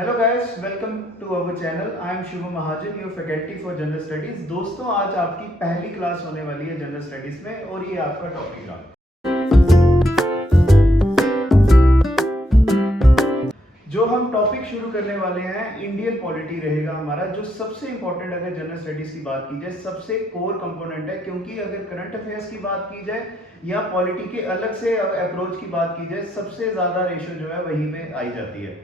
Hello guys, welcome to our channel. I am Shubham Mahajan, your faculty for general studies. दोस्तों, आज आपकी पहली class होने वाली है जनरल स्टडीज में और ये आपका टॉपिक रहा। जो हम टॉपिक शुरू करने वाले हैं, इंडियन पॉलिटी रहेगा हमारा, जो सबसे इंपॉर्टेंट अगर जनरल स्टडीज की बात की जाए सबसे कोर कंपोनेंट है। क्योंकि अगर करंट अफेयर्स की बात की जाए या पॉलिटी के अलग से अप्रोच की बात की जाए, सबसे ज्यादा रेशो जो है वहीं पे आई जाती है।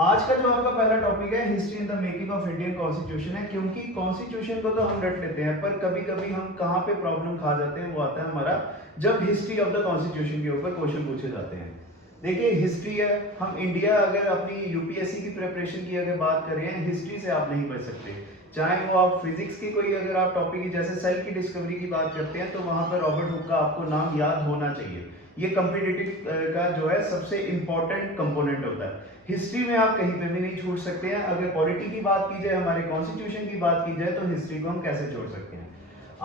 आज का जो आपका पहला टॉपिक है, history in the making of Indian constitution है। क्योंकि कॉन्स्टिट्यूशन को तो हम रट लेते हैं, पर कभी कभी हम कहाँ पे प्रॉब्लम खा जाते हैं वो आता है हमारा जब हिस्ट्री ऑफ द कॉन्स्टिट्यूशन के ऊपर क्वेश्चन पूछे जाते हैं। देखिए, हिस्ट्री है, हम इंडिया अगर अपनी यूपीएससी की प्रिपरेशन की अगर बात करें, हिस्ट्री से आप नहीं बच सकते। चाहे वो आप फिजिक्स की कोई अगर आप टॉपिक की जैसे सेल की डिस्कवरी की बात करते हैं तो वहां पर रॉबर्ट हुक का आपको नाम याद होना चाहिए। ये कॉम्पिटिटिव का जो है सबसे इंपॉर्टेंट कंपोनेंट होता है। हिस्ट्री में आप कहीं पे भी नहीं छूट सकते हैं। अगर पॉलिटी की बात की जाए, हमारे कॉन्स्टिट्यूशन की बात की जाए, तो हिस्ट्री को हम कैसे छोड़ सकते हैं।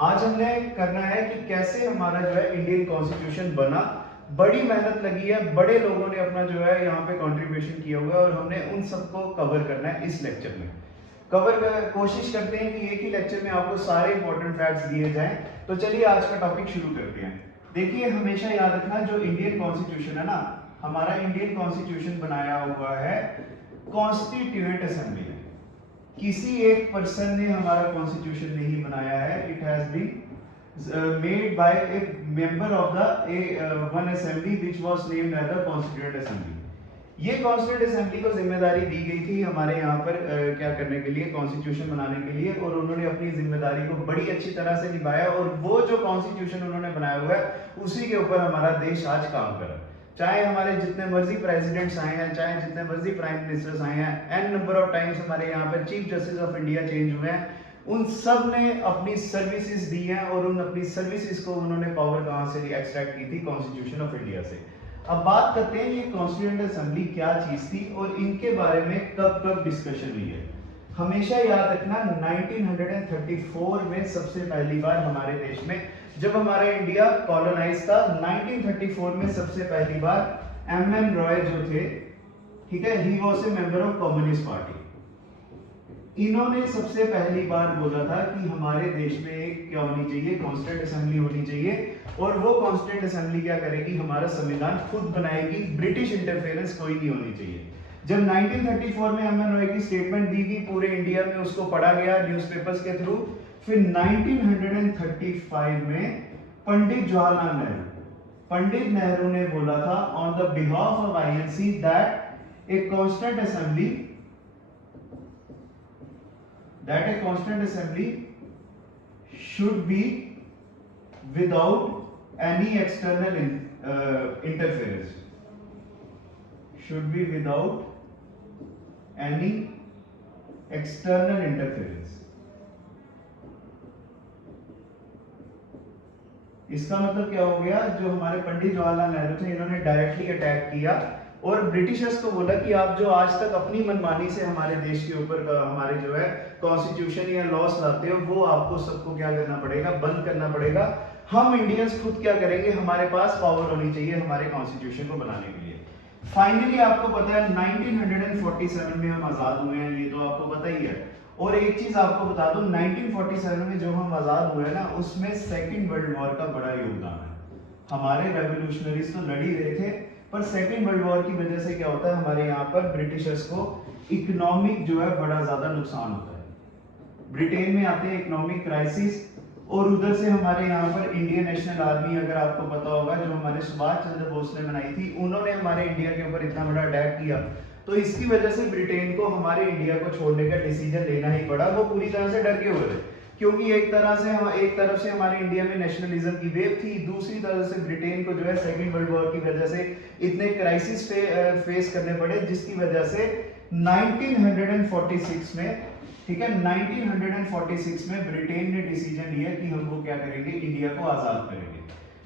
आज हमने करना है कि कैसे हमारा जो है इंडियन कॉन्स्टिट्यूशन बना। बड़ी मेहनत लगी है, बड़े लोगों ने अपना जो है यहाँ पे कंट्रीब्यूशन किया हुआ है और हमने उन सबको कवर करना है इस लेक्चर में। कोशिश करते हैं कि एक ही लेक्चर में आपको सारे इंपॉर्टेंट फैक्ट्स दिए जाएं। तो चलिए आज का टॉपिक शुरू करते हैं। देखिए, हमेशा याद रखना, जो इंडियन कॉन्स्टिट्यूशन है ना, हमारा इंडियन कॉन्स्टिट्यूशन बनाया हुआ है कॉन्स्टिट्यूएंट असेंबली में। किसी एक पर्सन ने हमारा कॉन्स्टिट्यूशन नहीं बनाया है। It has been made by a member of the one assembly which was named as the constituent assembly. ये कॉन्स्टिट्यूएंट असेंबली को जिम्मेदारी दी गई थी हमारे यहाँ पर क्या करने के लिए, कॉन्स्टिट्यूशन बनाने के लिए, और उन्होंने अपनी जिम्मेदारी को बड़ी अच्छी तरह से निभाया। और वो जो कॉन्स्टिट्यूशन उन्होंने बनाया हुआ है उसी के ऊपर हमारा देश आज काम कर रहा है। चाहे हमारे जितने मर्जी प्रेसिडेंट्स आए हैं, चाहे जितने मर्जी प्राइम मिनिस्टर्स आए हैं, एन नंबर ऑफ टाइम्स हमारे यहाँ पर chief justice of India change हुए हैं, उन सब ने अपनी सर्विसेज दी हैं और उन अपनी सर्विसेज को उन्होंने पावर कहां से एक्सट्रैक्ट की थी, कॉन्स्टिट्यूशन ऑफ इंडिया से। अब बात करते हैं ये कॉन्स्टिट्यूएंट असेंबली क्या चीज थी और इनके बारे में कब कब डिस्कशन हुई है। हमेशा याद रखना, 1934 में सबसे पहली बार हमारे देश में, जब हमारा इंडिया कॉलोनाइज था, 1934 में सबसे पहली बार एम रॉय जो थे, ठीक है, he was a member of communist party. इन्होंने सबसे पहली बार बोला था कि हमारे देश में एक क्या होनी चाहिए, कॉन्स्टिट्यूएंट असेंबली होनी चाहिए। और वो कॉन्स्टिट्यूएंट असेंबली क्या करेगी, हमारा संविधान खुद बनाएगी, ब्रिटिश इंटरफेरेंस कोई नहीं होनी चाहिए। जब 1934 में एम एन रॉय की स्टेटमेंट दी गई, पूरे इंडिया में उसको पढ़ा गया न्यूज़पेपर्स के थ्रू। फिर 1935 में पंडित नेहरू ने बोला था on the behalf of INC that a constant assembly should be without any external interference, should be without any external interference। इसका मतलब क्या हो गया, जो हमारे पंडित जवाहरलाल नेहरू थे, इन्होंने डायरेक्टली अटैक किया और ब्रिटिशर्स को बोला कि आप जो आज तक अपनी मनमानी से हमारे देश के ऊपर हमारे जो है कॉन्स्टिट्यूशन या लॉस लाते हो, वो आपको सबको क्या करना पड़ेगा, बंद करना पड़ेगा। हम इंडियंस खुद क्या करेंगे, हमारे पास पावर होनी चाहिए हमारे कॉन्स्टिट्यूशन को बनाने के लिए। फाइनली आपको पता है 1947 में हम आजाद हुए हैं, ये तो आपको पता ही है। और एक चीज आपको बता दूं, 1947 में जो हम आजाद हुए ना, उसमें सेकेंड वर्ल्ड वॉर का बड़ा योगदान है। हमारे रेवोल्यूशनरीज तो लड़ ही रहे थे, पर सेकेंड वर्ल्ड वॉर की वजह से क्या होता है, हमारे यहाँ पर ब्रिटिशर्स को इकोनॉमिक जो है बड़ा ज्यादा नुकसान होता है। ब्रिटेन में आते हैं इकोनॉमिक क्राइसिस, और उधर से हमारे यहाँ पर इंडियन नेशनल आर्मी, अगर आपको पता होगा, जो हमारे सुभाष चंद्र बोस ने बनाई थी, उन्होंने हमारे इंडिया के ऊपर इतना बड़ा अटैक किया। तो इसकी वजह से ब्रिटेन को हमारे इंडिया को छोड़ने का डिसीजन लेना ही पड़ा। वो पूरी तरह से डर के हुए थे, क्योंकि एक तरफ से हमारे इंडिया में नेशनलिज्म की वेव थी, दूसरी तरफ से ब्रिटेन को जो है सेकेंड वर्ल्ड वॉर की वजह से इतने क्राइसिस फेस करने पड़े, जिसकी वजह से 1946 में, ठीक है, 1946 में ब्रिटेन ने डिसीजन लिया कि हम वो क्या करेंगे, इंडिया को आजाद करेंगे।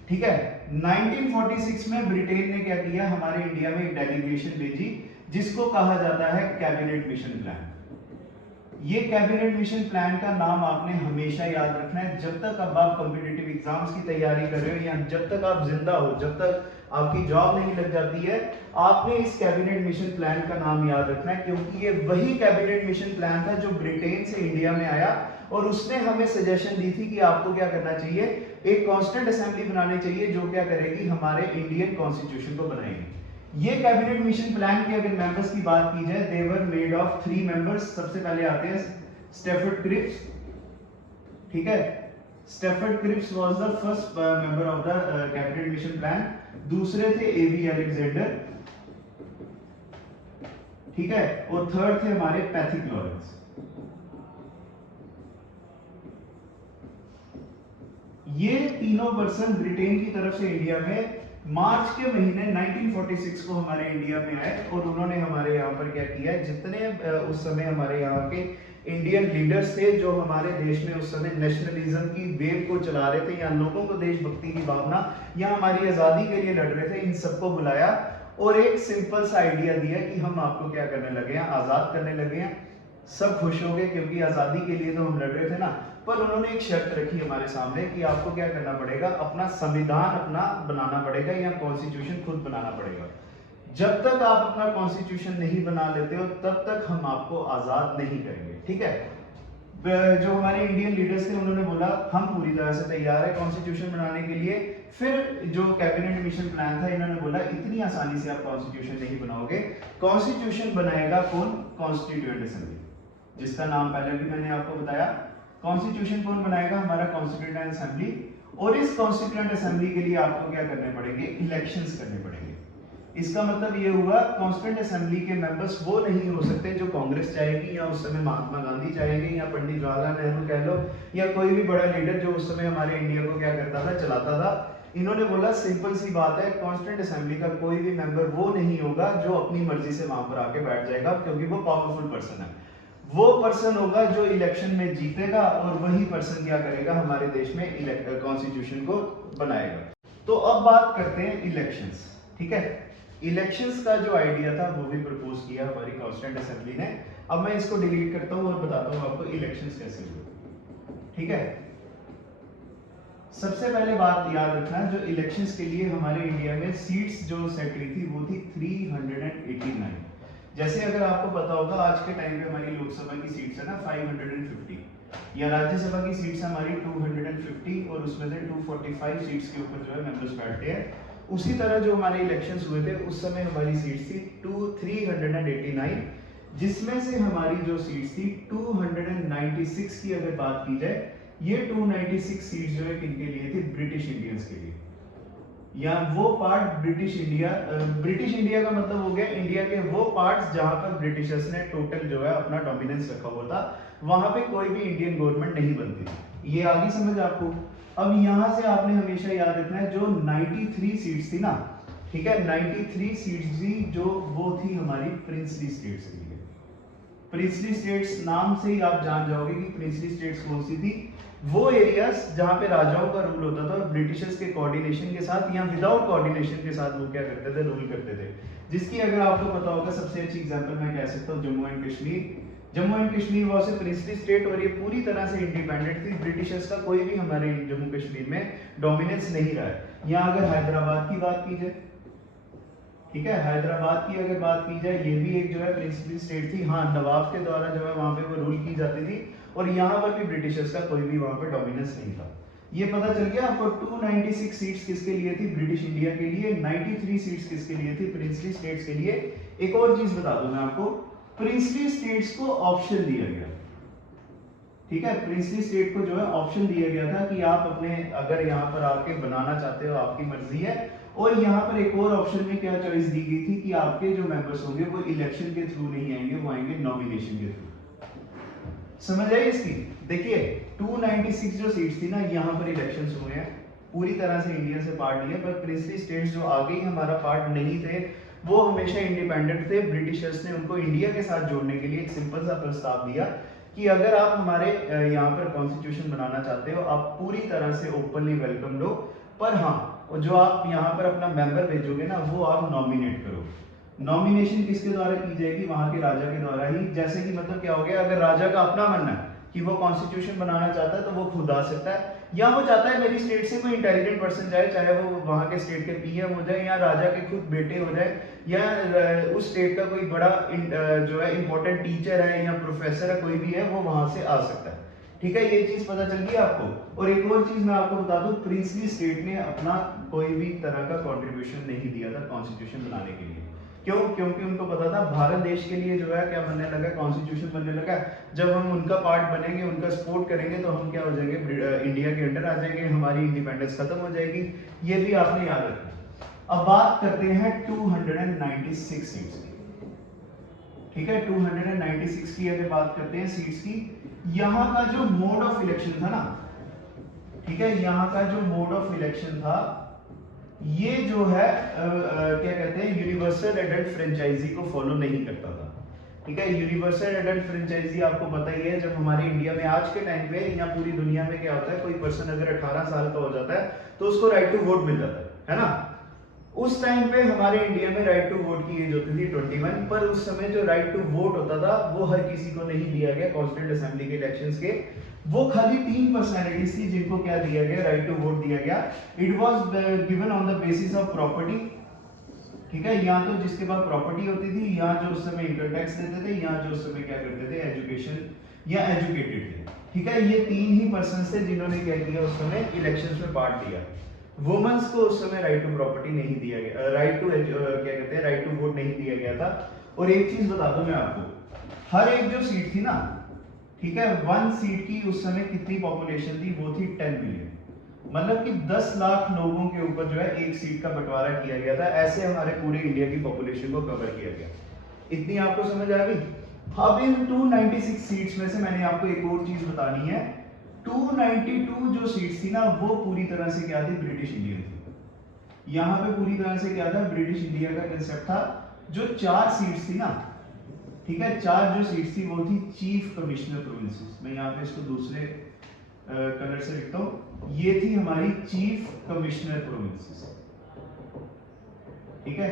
ठीक है, 1946 में ब्रिटेन ने क्या किया, हमारे इंडिया में एक डेलीगेशन भेजी जिसको कहा जाता है कैबिनेट मिशन प्लान। ये कैबिनेट मिशन प्लान का नाम आपने हमेशा याद रखना है। जब तक अब आप कॉम्पिटिटिव एग्जाम्स की तैयारी कर रहे हो या जब तक आप जिंदा हो, जब तक आपकी जॉब नहीं लग जाती है, आपने इस कैबिनेट मिशन प्लान का नाम याद रखना है, क्योंकि ये वही कैबिनेट मिशन प्लान था जो ब्रिटेन से इंडिया में आया और उसने हमें सजेशन दी थी कि आपको क्या करना चाहिए, एक कॉन्स्टिट्यूंट असेंबली बनानी चाहिए जो क्या करेगी, हमारे इंडियन कॉन्स्टिट्यूशन को बनाएगी। ये कैबिनेट मिशन प्लान के अगर मेंबर्स की बात की जाए, they were made of 3 members. सबसे पहले आते हैं स्टैफर्ड क्रिप्स, ठीक है, Stafford Cripps was the first member of the cabinet mission plan. दूसरे थे एवी अलेक्जेंडर, ठीक है, और थर्ड थे हमारे पैथिक लॉरेंस। ये तीनों पर्सन ब्रिटेन की तरफ से इंडिया में मार्च के महीने 1946 को हमारे इंडिया में आए और उन्होंने हमारे यहाँ पर क्या किया, जितने उस समय हमारे यहाँ के इंडियन लीडर्स थे जो हमारे देश में उस समय नेशनलिज्म की वेव को चला रहे थे या लोगों को देशभक्ति की भावना या हमारी आज़ादी के लिए लड़ रहे थे, इन सबको बुलाया और एक सिंपल सा आइडिया दिया कि हम आपको क्या करने लगे हैं, आज़ाद करने लगे हैं। सब खुश हो गए क्योंकि आज़ादी के लिए तो हम लड़ रहे थे ना, पर उन्होंने एक शर्त रखी हमारे सामने कि आपको क्या करना पड़ेगा, अपना संविधान अपना बनाना पड़ेगा या कॉन्स्टिट्यूशन खुद बनाना पड़ेगा। जब तक आप अपना कॉन्स्टिट्यूशन नहीं बना लेते हो तब तक हम आपको आजाद नहीं करेंगे, ठीक है। जो हमारे इंडियन लीडर्स थे उन्होंने बोला हम पूरी तरह से तैयार है कॉन्स्टिट्यूशन बनाने के लिए। फिर जो कैबिनेट मिशन प्लान था, इन्होंने बोला इतनी आसानी से आप कॉन्स्टिट्यूशन नहीं बनाओगे, कॉन्स्टिट्यूशन बनाएगा कौन, कॉन्स्टिट्यूएंट असेंबली, जिसका नाम पहले भी मैंने आपको बताया। कॉन्स्टिट्यूशन कौन बनाएगा, हमारा कॉन्स्टिट्यूएंट असेंबली। और इस कॉन्स्टिट्यूएंट असेंबली के लिए आपको क्या करने पड़ेंगे, इलेक्शंस करने पड़ेंगे। इसका मतलब ये हुआ कॉन्स्टिट्यूएंट असेंबली के मेंबर्स वो नहीं हो सकते जो कांग्रेस चाहेगी या उस समय महात्मा गांधी चाहेंगे या पंडित जवाहरलाल नेहरू कह लो या कोई भी बड़ा लीडर जो उस समय हमारे इंडिया को क्या करता था, चलाता था। इन्होंने बोला सिंपल सी बात है, कॉन्स्टिट्यूएंट असेंबली का कोई भी मेंबर वो नहीं होगा जो अपनी मर्जी से वहां पर आके बैठ जाएगा, क्योंकि वो पावरफुल पर्सन है। वो पर्सन होगा जो इलेक्शन में जीतेगा और वही पर्सन क्या करेगा, हमारे देश में कॉन्स्टिट्यूशन को बनाएगा। तो अब बात करते हैं इलेक्शंस, ठीक है। इलेक्शंस का जो आइडिया था वो भी प्रपोज किया हमारी कॉन्स्टिट्यूएंट असेंबली ने। अब मैं इसको डिलीट करता हूं और बताता हूं आपको इलेक्शंस कैसे हुए, ठीक है। सबसे पहले बात याद रखना, जो इलेक्शंस के लिए हमारे इंडिया में सीट्स जो सेट हुई थी वो थी 389। जैसे अगर आपको पता होगा आज के टाइम पे हमारी लोकसभा की सीट्स है ना 550, या राज्यसभा की सीट्स हमारी 250 और उसमें से 245 सीट्स के ऊपर जो है मेंबर्स बैठते हैं। उसी तरह जो हमारे इलेक्शंस हुए थे उस समय हमारी सीट्स थी 389, जिसमें से हमारी जो सीट्स थी 296 की अगर बात की जाए, ये 296 सीट्स जो है किनके लिए थी, ब्रिटिश इंडियंस के लिए। या वो पार्ट ब्रिटिश इंडिया का मतलब हो गया इंडिया के वो पार्ट्स जहां पर ब्रिटिशर्स ने टोटल जो है अपना डोमिनेंस रखा हुआ था, वहां पे कोई भी इंडियन गवर्नमेंट नहीं बनती थी। ये आगे समझ आपको। अब यहां से आपने हमेशा याद रखना है जो 93 सीट्स थी ना, ठीक है, 93 सीट्स थी जो वो थी हमारी प्रिंसली स्टेट्स के लिए। प्रिंसली स्टेट्स नाम से ही आप जान जाओगे कि प्रिंसली स्टेट्स कौन सी थी, वो एरियाज जहां पे राजाओं का रूल होता था और ब्रिटिशर्स के कोऑर्डिनेशन के साथ या विदाउट कोऑर्डिनेशन के साथ वो क्या करते थे, रूल करते थे। जिसकी अगर आपको पता होगा सबसे अच्छी एग्जांपल मैं कह सकता हूँ Jammu and Kashmir. Jammu and Kashmir was a princely state और ये पूरी तरह से इंडिपेंडेंट थी, ब्रिटिशर्स का कोई भी हमारे जम्मू कश्मीर में डोमिनेंस नहीं रहा है। यहाँ अगर हैदराबाद की बात की जाए, ठीक है, हैदराबाद की अगर बात की जाए, ये भी एक जो है प्रिंसिपल स्टेट थी। हाँ, नवाब के द्वारा जो है वहां पे वो रूल की जाती थी और यहाँ पर भी ब्रिटिशर्स का कोई भी वहां पे डोमिनेंस नहीं था। ये पता चल गया आपको। 296 सीट्स किसके लिए थी, ब्रिटिश इंडिया के लिए। 93 सीट्स किसके लिए थी, प्रिंसली स्टेट्स के लिए। एक और चीज बता दूं मैं आपको, प्रिंसली स्टेट्स को ऑप्शन दिया गया, ठीक है, प्रिंसली स्टेट को जो है ऑप्शन दिया गया था कि आप अपने अगर यहाँ पर आके बनाना चाहते हो आपकी मर्जी है। और यहाँ पर एक और ऑप्शन में क्या चॉइस दी गई थी कि आपके जो मेंबर्स होंगे वो इलेक्शन के थ्रू नहीं आएंगे, वो आएंगे नॉमिनेशन के थ्रू। समझ आई इसकी। देखिए 296 जो सीट्स थी ना, यहाँ पर इलेक्शंस हुए हैं, पूरी तरह से इंडिया से पार्ट नहीं है, पर प्रिंसली स्टेट्स जो आगे ही हमारा पार्ट नहीं थे, वो हमेशा इंडिपेंडेंट थे। ब्रिटिशर्स ने उनको इंडिया के साथ जोड़ने के लिए एक सिंपल सा प्रस्ताव दिया कि अगर आप हमारे यहाँ पर कॉन्स्टिट्यूशन बनाना चाहते हो, आप पूरी तरह से ओपनली वेलकम लो, पर हाँ जो आप यहाँ पर अपना मेंबर भेजोगे ना, वो आप नॉमिनेट करो। नॉमिनेशन किसके द्वारा की जाएगी, वहां के राजा के द्वारा ही। जैसे कि मतलब क्या हो गया, अगर राजा का अपना मन है कि वो कॉन्स्टिट्यूशन बनाना चाहता है तो वो खुद आ सकता है, या वो चाहता है मेरी स्टेट से कोई इंटेलिजेंट पर्सन जाए, चाहे वो वहाँ के स्टेट के पीएम हो जाए या राजा के खुद बेटे हो जाए या उस स्टेट का कोई बड़ा जो है इंपॉर्टेंट टीचर है या प्रोफेसर है, कोई भी है, वो वहाँ से आ सकता है। ठीक है, ये चीज पता चल गई आपको। और एक और चीज मैं आपको बता दूं, प्रिंसली स्टेट ने अपना कोई भी तरह का कंट्रीब्यूशन नहीं दिया था कॉन्स्टिट्यूशन बनाने के लिए। क्यों? क्योंकि उनको पता था भारत देश के लिए जो है क्या बनने लगा, कॉन्स्टिट्यूशन बनने लगा। जब हम उनका पार्ट बनेंगे, उनका सपोर्ट करेंगे तो हम क्या हो जाएंगे, इंडिया के अंडर आ जाएंगे, हमारी इंडिपेंडेंस खत्म हो जाएगी। ये भी आपने याद रखना। अब बात करते हैं 296 सीट्स की। ठीक है, 296 की अगर बात करते हैं सीट्स की, यहां का जो मोड ऑफ इलेक्शन था ना, ठीक है, यहां का जो मोड ऑफ इलेक्शन था, ये जो है क्या कहते हैं, यूनिवर्सल एडल्ट फ्रेंचाइजी को फॉलो नहीं करता था। ठीक है, यूनिवर्सल एडल्ट फ्रेंचाइजी आपको पता ही है, जब हमारे इंडिया में आज के टाइम पे या पूरी दुनिया में क्या होता है, कोई पर्सन अगर 18 साल का हो जाता है तो उसको राइट टू वोट मिल जाता है ना। उस टाइम पे हमारे इंडिया में राइट टू वोट की एज होती थी 21, पर उस समय जो राइट टू वोट होता था वो हर किसी को नहीं दिया गया। कॉन्स्टिट्यूंट असेंबली के इलेक्शंस के वो खाली 3 पर्सनैलिटीज थी जिनको क्या दिया गया, राइट टू वोट दिया गया। It was given on the basis of property. ठीक है, यहाँ तो जिसके पास प्रॉपर्टी होती थी, यहाँ जो उस समय इनकम टैक्स देते थे, यहाँ जो उस समय क्या करते थे, एजुकेशन या एजुकेटेड थे। ठीक है, ये 3 ही पर्सन थे जिन्होंने क्या किया, उस समय इलेक्शंस में पार्ट लिया। वुमेन्स को उस समय राइट टू प्रॉपर्टी नहीं दिया गया, राइट टू क्या कहते हैं, राइट टू वोट नहीं दिया गया था। और एक चीज बता दूं मैं आपको, हर एक जो सीट थी ना, ठीक है, 1 सीट की उस समय कितनी पॉपुलेशन थी, वो थी 10 मिलियन। मतलब कि 10 लाख लोगों के ऊपर जो है एक सीट का बंटवारा किया गया था। ऐसे हमारे पूरे इंडिया की पॉपुलेशन को कवर किया गया। इतनी आपको समझ आ गई। अब इन 296 सीट्स में से मैंने आपको एक और चीज बतानी है। 292 जो सीट्स थी ना, वो पूरी तरह से क्या थी, ब्रिटिश इंडियन थी। यहां पे पूरी तरह से क्या था, ब्रिटिश इंडिया का कंसेप्ट था। जो 4 सीट्स थी ना, ठीक है, 4 जो सीट्स थी वो थी चीफ कमिश्नर प्रोविंसेस। मैं यहाँ पे इसको दूसरे कलर से लिखता हूं। ये थी हमारी चीफ कमिश्नर प्रोविंसेस। ठीक है,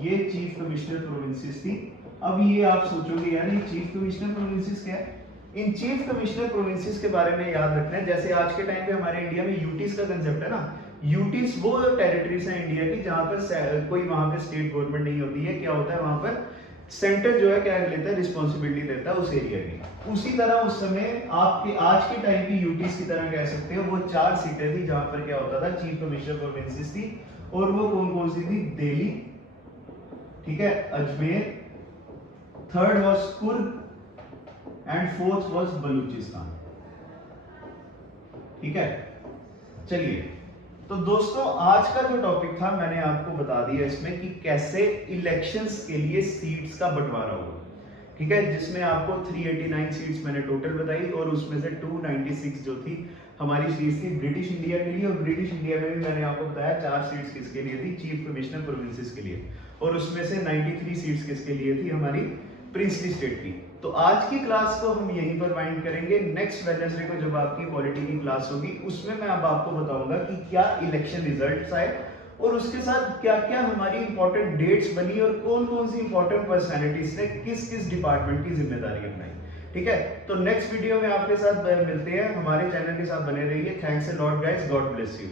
ये चीफ कमिश्नर प्रोविंसेस थी। अब ये आप सोचोगे यार ये चीफ कमिश्नर प्रोविंसेस क्या है। इन चीफ कमिश्नर प्रोविंसेस के बारे में याद रखना है, जैसे आज के टाइम पे हमारे इंडिया में यूटीज का कंसेप्ट है ना। यूटीज वो टेरिटरीज है इंडिया की जहां पर कोई वहां पे स्टेट गवर्नमेंट नहीं होती है। क्या होता है वहां पर, सेंटर जो है क्या लेता है, रिस्पॉन्सिबिलिटी लेता है उस एरिया की। उसी तरह उस समय आपके आज के टाइम की यूटीज की तरह कह सकते हो, वो 4 सीटें थी जहां पर क्या होता था, चीफ कमिश्नर प्रोविंसेस थी। और वो कौन कौन सी थी, दिल्ली, ठीक है, Ajmer, third was Coorg and fourth was Balochistan. ठीक है, चलिए, तो दोस्तों आज का जो टॉपिक था मैंने आपको बता दिया इसमें कि कैसे इलेक्शंस के लिए सीट्स का बंटवारा होगा। ठीक है, जिसमें आपको 389 सीट्स मैंने टोटल बताई और उसमें से 296 जो थी हमारी सीट्स थी ब्रिटिश इंडिया के लिए। और ब्रिटिश इंडिया में भी मैंने आपको बताया 4 सीट्स किसके लिए थी, चीफ कमिश्नर प्रोविंसेस के लिए। और उसमें से 93 सीट्स किसके लिए थी, हमारी प्रिंसली स्टेट की। तो आज की क्लास को हम यहीं पर वाइंड करेंगे। नेक्स्ट वेडनेसडे को जब आपकी पॉलिटी की क्लास होगी उसमें मैं अब आपको बताऊंगा कि क्या इलेक्शन रिजल्ट्स आए और उसके साथ क्या क्या हमारी इंपॉर्टेंट डेट्स बनी और कौन कौन सी इंपॉर्टेंट पर्सनैलिटीज ने किस किस डिपार्टमेंट की जिम्मेदारी अपनाई। ठीक है, तो नेक्स्ट वीडियो में आपके साथ मिलते हैं। हमारे चैनल के साथ बने रहिए। Thanks a lot guys, God bless you.